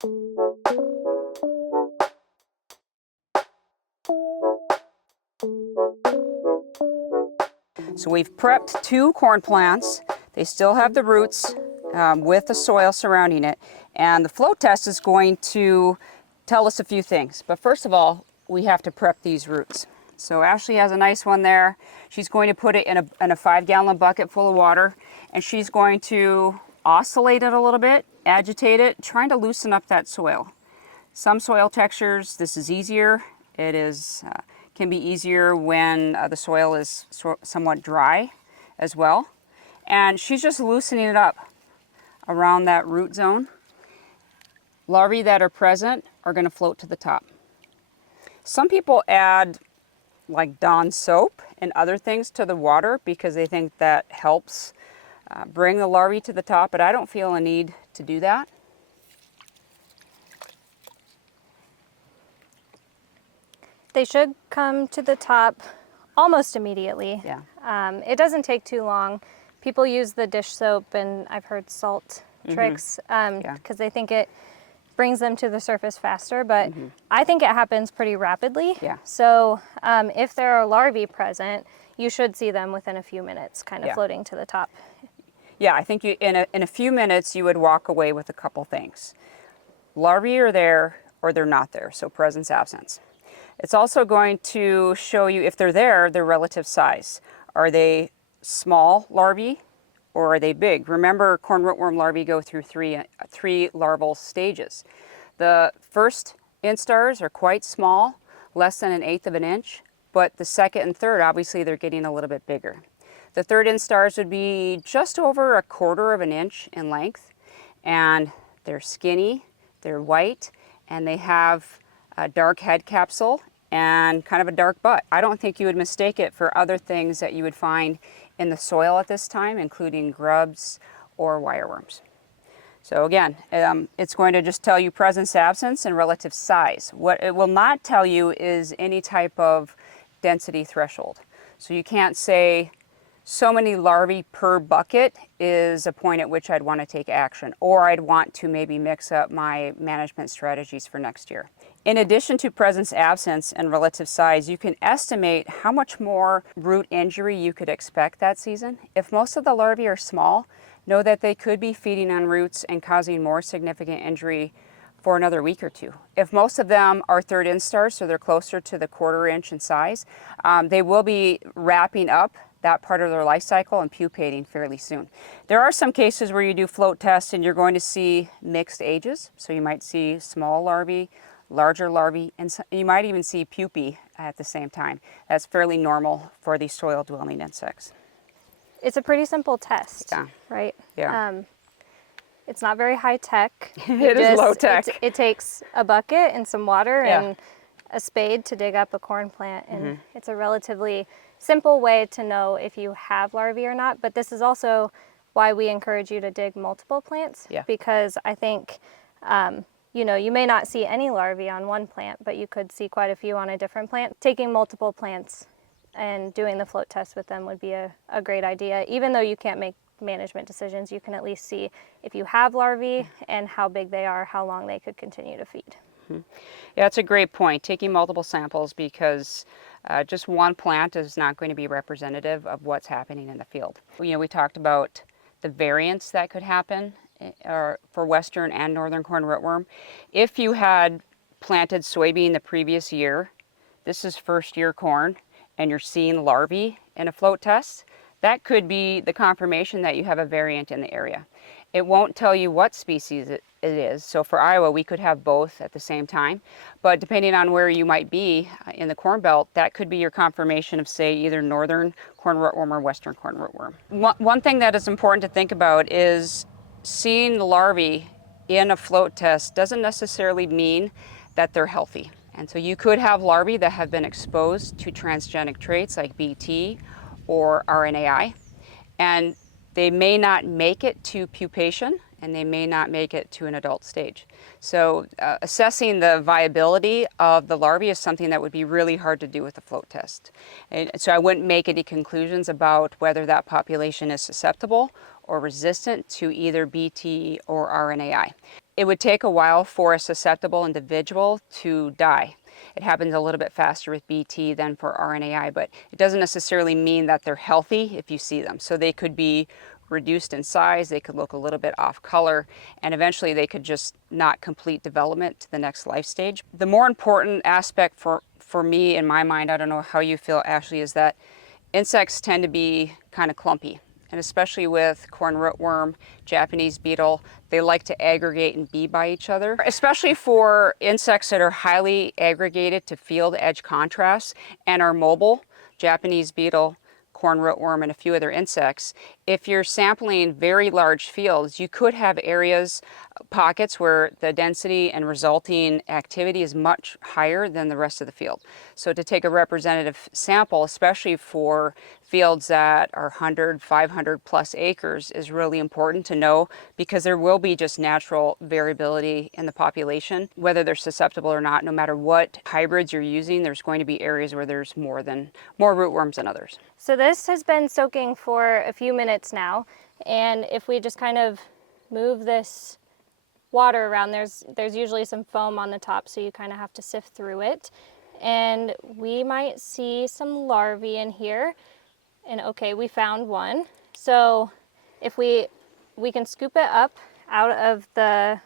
So we've prepped 2 corn plants. They still have the roots with the soil surrounding it. And the float test is going to tell us a few things. But first of all, we have to prep these roots. So Ashley has a nice one there. She's going to put it in a 5-gallon bucket full of water, and she's going to oscillate it a little bit, agitate it, trying to loosen up that soil. Some soil textures, this is easier. It is can be easier when the soil is somewhat dry as well. And she's just loosening it up around that root zone. Larvae that are present are going to float to the top. Some people add like Dawn soap and other things to the water because they think that helps bring the larvae to the top, but I don't feel a need to do that. They should come to the top almost immediately. Yeah. It doesn't take too long. People use the dish soap, and I've heard salt tricks because they think it brings them to the surface faster, but I think it happens pretty rapidly. Yeah. So if there are larvae present, you should see them within a few minutes kind of floating to the top. Yeah, I think in a few minutes you would walk away with a couple things. Larvae are there or they're not there, so presence, absence. It's also going to show you, if they're there, their relative size. Are they small larvae or are they big? Remember, corn rootworm larvae go through three larval stages. The first instars are quite small, less than 1/8 of an inch, but the second and third, obviously, they're getting a little bit bigger. The third instars would be just over 1/4 of an inch in length, and they're skinny, they're white, and they have a dark head capsule and kind of a dark butt. I don't think you would mistake it for other things that you would find in the soil at this time, including grubs or wireworms. So again, it's going to just tell you presence, absence, and relative size. What it will not tell you is any type of density threshold. So you can't say so many larvae per bucket is a point at which I'd want to take action, or I'd want to maybe mix up my management strategies for next year. In addition to presence, absence, and relative size, you can estimate how much more root injury you could expect that season. If most of the larvae are small, know that they could be feeding on roots and causing more significant injury for another week or two. If most of them are third instars, so they're closer to the 1/4 inch in size, they will be wrapping up that part of their life cycle and pupating fairly soon. There are some cases where you do float tests and you're going to see mixed ages. So you might see small larvae, larger larvae, and you might even see pupae at the same time. That's fairly normal for these soil-dwelling insects. It's a pretty simple test, right? Yeah. It's not very high tech. It is low tech. It takes a bucket and some water and a spade to dig up a corn plant, and it's a relatively simple way to know if you have larvae or not. But this is also why we encourage you to dig multiple plants, because I think you know, you may not see any larvae on one plant, but you could see quite a few on a different plant. Taking multiple plants and doing the float test with them would be a great idea. Even though you can't make management decisions, you can at least see if you have larvae and how big they are, how long they could continue to feed. Yeah, that's a great point, taking multiple samples, because just one plant is not going to be representative of what's happening in the field. You know, we talked about the variance that could happen for western and northern corn rootworm. If you had planted soybean the previous year, this is first year corn, and you're seeing larvae in a float test, that could be the confirmation that you have a variant in the area. It won't tell you what species it is. So for Iowa, we could have both at the same time. But depending on where you might be in the Corn Belt, that could be your confirmation of, say, either northern corn rootworm or western corn rootworm. One thing that is important to think about is seeing the larvae in a float test doesn't necessarily mean that they're healthy. And so you could have larvae that have been exposed to transgenic traits like Bt or RNAi, and they may not make it to pupation, and they may not make it to an adult stage. So assessing the viability of the larvae is something that would be really hard to do with a float test. And so I wouldn't make any conclusions about whether that population is susceptible or resistant to either Bt or RNAi. it would take a while for a susceptible individual to die. It happens a little bit faster with BT than for RNAi, but it doesn't necessarily mean that they're healthy if you see them. So they could be reduced in size, they could look a little bit off color, and eventually they could just not complete development to the next life stage. The more important aspect for me, in my mind, I don't know how you feel, Ashley, is that insects tend to be kind of clumpy. And especially with corn rootworm, Japanese beetle, they like to aggregate and be by each other. Especially for insects that are highly aggregated to field edge contrast and are mobile, Japanese beetle, corn rootworm, and a few other insects. If you're sampling very large fields, you could have areas, pockets where the density and resulting activity is much higher than the rest of the field. So to take a representative sample, especially for fields that are 100, 500 plus acres, is really important to know, because there will be just natural variability in the population, whether they're susceptible or not. No matter what hybrids you're using, there's going to be areas where there's more rootworms than others. So this has been soaking for a few minutes now, and if we just kind of move this water around, there's usually some foam on the top, so you kind of have to sift through it. And we might see some larvae in here. And okay, we found one. So if we can scoop it up out of the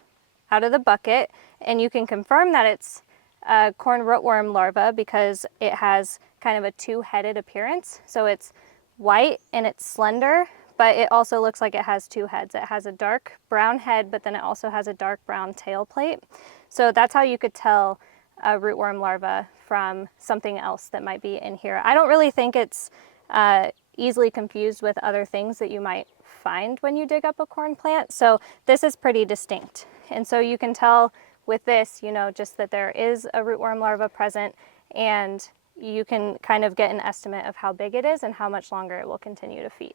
bucket, and you can confirm that it's a corn rootworm larva because it has kind of a two-headed appearance. So it's white and it's slender, but it also looks like it has two heads. It has a dark brown head, but then it also has a dark brown tail plate. So that's how you could tell a rootworm larva from something else that might be in here. I don't really think it's easily confused with other things that you might find when you dig up a corn plant. So this is pretty distinct. And so you can tell with this, you know, just that there is a rootworm larva present, and you can kind of get an estimate of how big it is and how much longer it will continue to feed.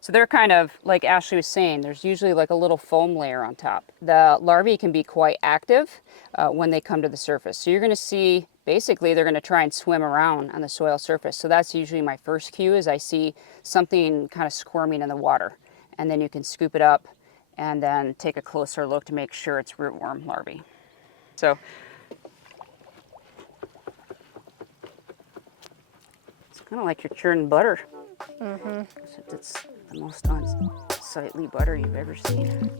So they're kind of, like Ashley was saying, there's usually like a little foam layer on top. The larvae can be quite active when they come to the surface. So you're going to see, basically, they're going to try and swim around on the soil surface. So that's usually my first cue, is I see something kind of squirming in the water. And then you can scoop it up and then take a closer look to make sure it's rootworm larvae. So it's kind of like you're churning butter. Mm-hmm. It's the most unsightly butter you've ever seen.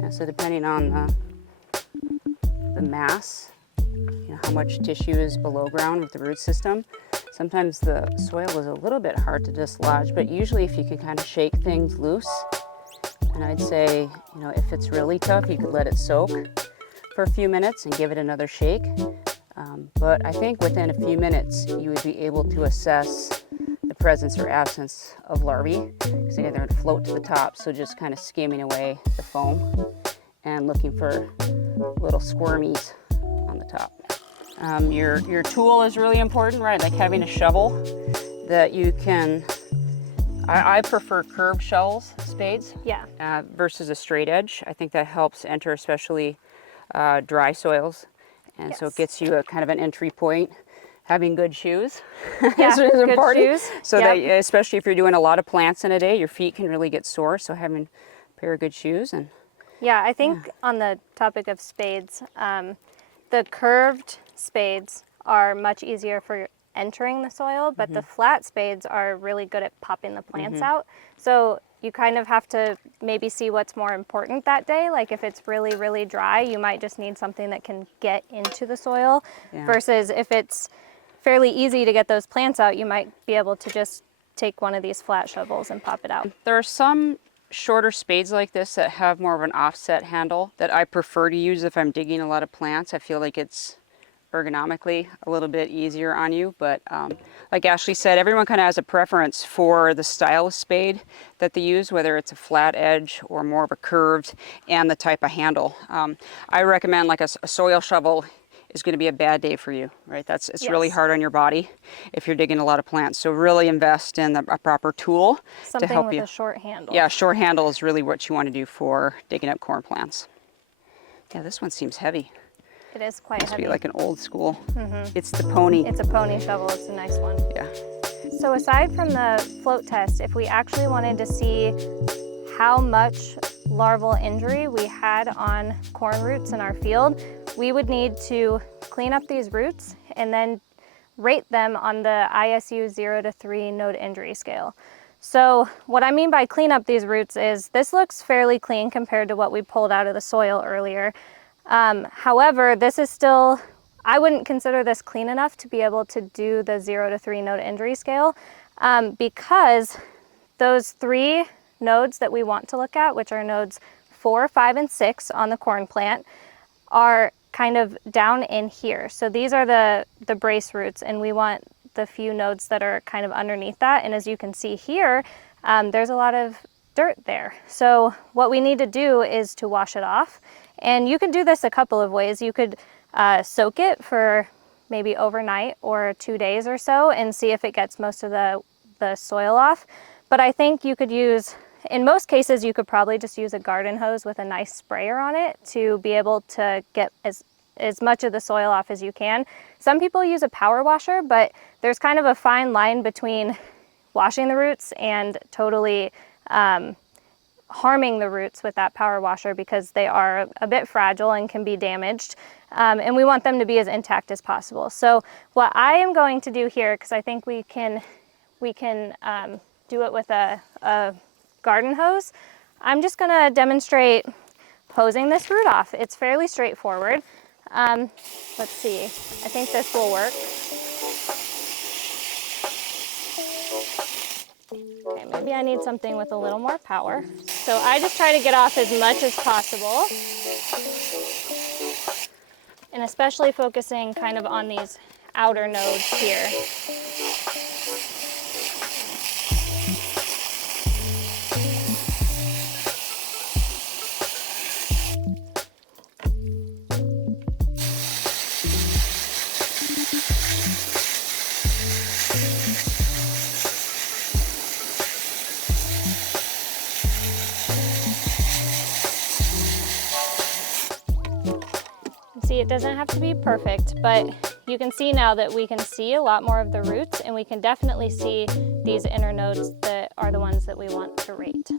Yeah, so depending on the mass, you know, how much tissue is below ground with the root system, sometimes the soil is a little bit hard to dislodge, but usually if you can kind of shake things loose, and I'd say, you know, if it's really tough, you could let it soak for a few minutes and give it another shake. But I think within a few minutes, you would be able to assess the presence or absence of larvae, because again, they're going to float to the top, so just kind of skimming away the foam and looking for little squirmies on the top. Your tool is really important, right? Like having a shovel that you can, I prefer curved shovels, spades, yeah, versus a straight edge. I think that helps enter especially dry soils. And so it gets you a kind of an entry point. Having good shoes is important. Shoes. So that, especially if you're doing a lot of plants in a day, your feet can really get sore. So having a pair of good shoes. And yeah, I think on the topic of spades, the curved spades are much easier for entering the soil, but the flat spades are really good at popping the plants out. So you kind of have to maybe see what's more important that day. Like if it's really, really dry, you might just need something that can get into the soil, versus if it's fairly easy to get those plants out, you might be able to just take one of these flat shovels and pop it out. There are some shorter spades like this that have more of an offset handle that I prefer to use if I'm digging a lot of plants. I feel like it's ergonomically a little bit easier on you, but like Ashley said, everyone kind of has a preference for the style of spade that they use, whether it's a flat edge or more of a curved, and the type of handle. I recommend like a soil shovel is going to be a bad day for you, right? It's really hard on your body if you're digging a lot of plants. So really invest in a proper tool to help you. Something with a short handle. Yeah, short handle is really what you want to do for digging up corn plants. Yeah, this one seems heavy. It is quite heavy. Must be like an old school. It's the pony. It's a pony shovel. It's a nice one. Yeah. So aside from the float test, if we actually wanted to see how much larval injury we had on corn roots in our field, we would need to clean up these roots and then rate them on the ISU 0 to 3 node injury scale. So what I mean by clean up these roots is this looks fairly clean compared to what we pulled out of the soil earlier. However, this is still, I wouldn't consider this clean enough to be able to do the 0 to 3 node injury scale because those 3 nodes that we want to look at, which are nodes 4, 5, and 6 on the corn plant, are kind of down in here. So these are the brace roots, and we want the few nodes that are kind of underneath that. And as you can see here, there's a lot of dirt there. So what we need to do is to wash it off. And you can do this a couple of ways. You could soak it for maybe overnight or 2 days or so and see if it gets most of the soil off. But I think you could use, in most cases, you could probably just use a garden hose with a nice sprayer on it to be able to get as much of the soil off as you can. Some people use a power washer, but there's kind of a fine line between washing the roots and totally harming the roots with that power washer because they are a bit fragile and can be damaged. And we want them to be as intact as possible. So what I am going to do here, because I think we can do it with a garden hose, I'm just going to demonstrate hosing this root off. It's fairly straightforward. Let's see, I think this will work. Okay, maybe I need something with a little more power. So I just try to get off as much as possible, and especially focusing kind of on these outer nodes here. See, it doesn't have to be perfect, but you can see now that we can see a lot more of the roots, and we can definitely see these inner nodes that are the ones that we want to rate.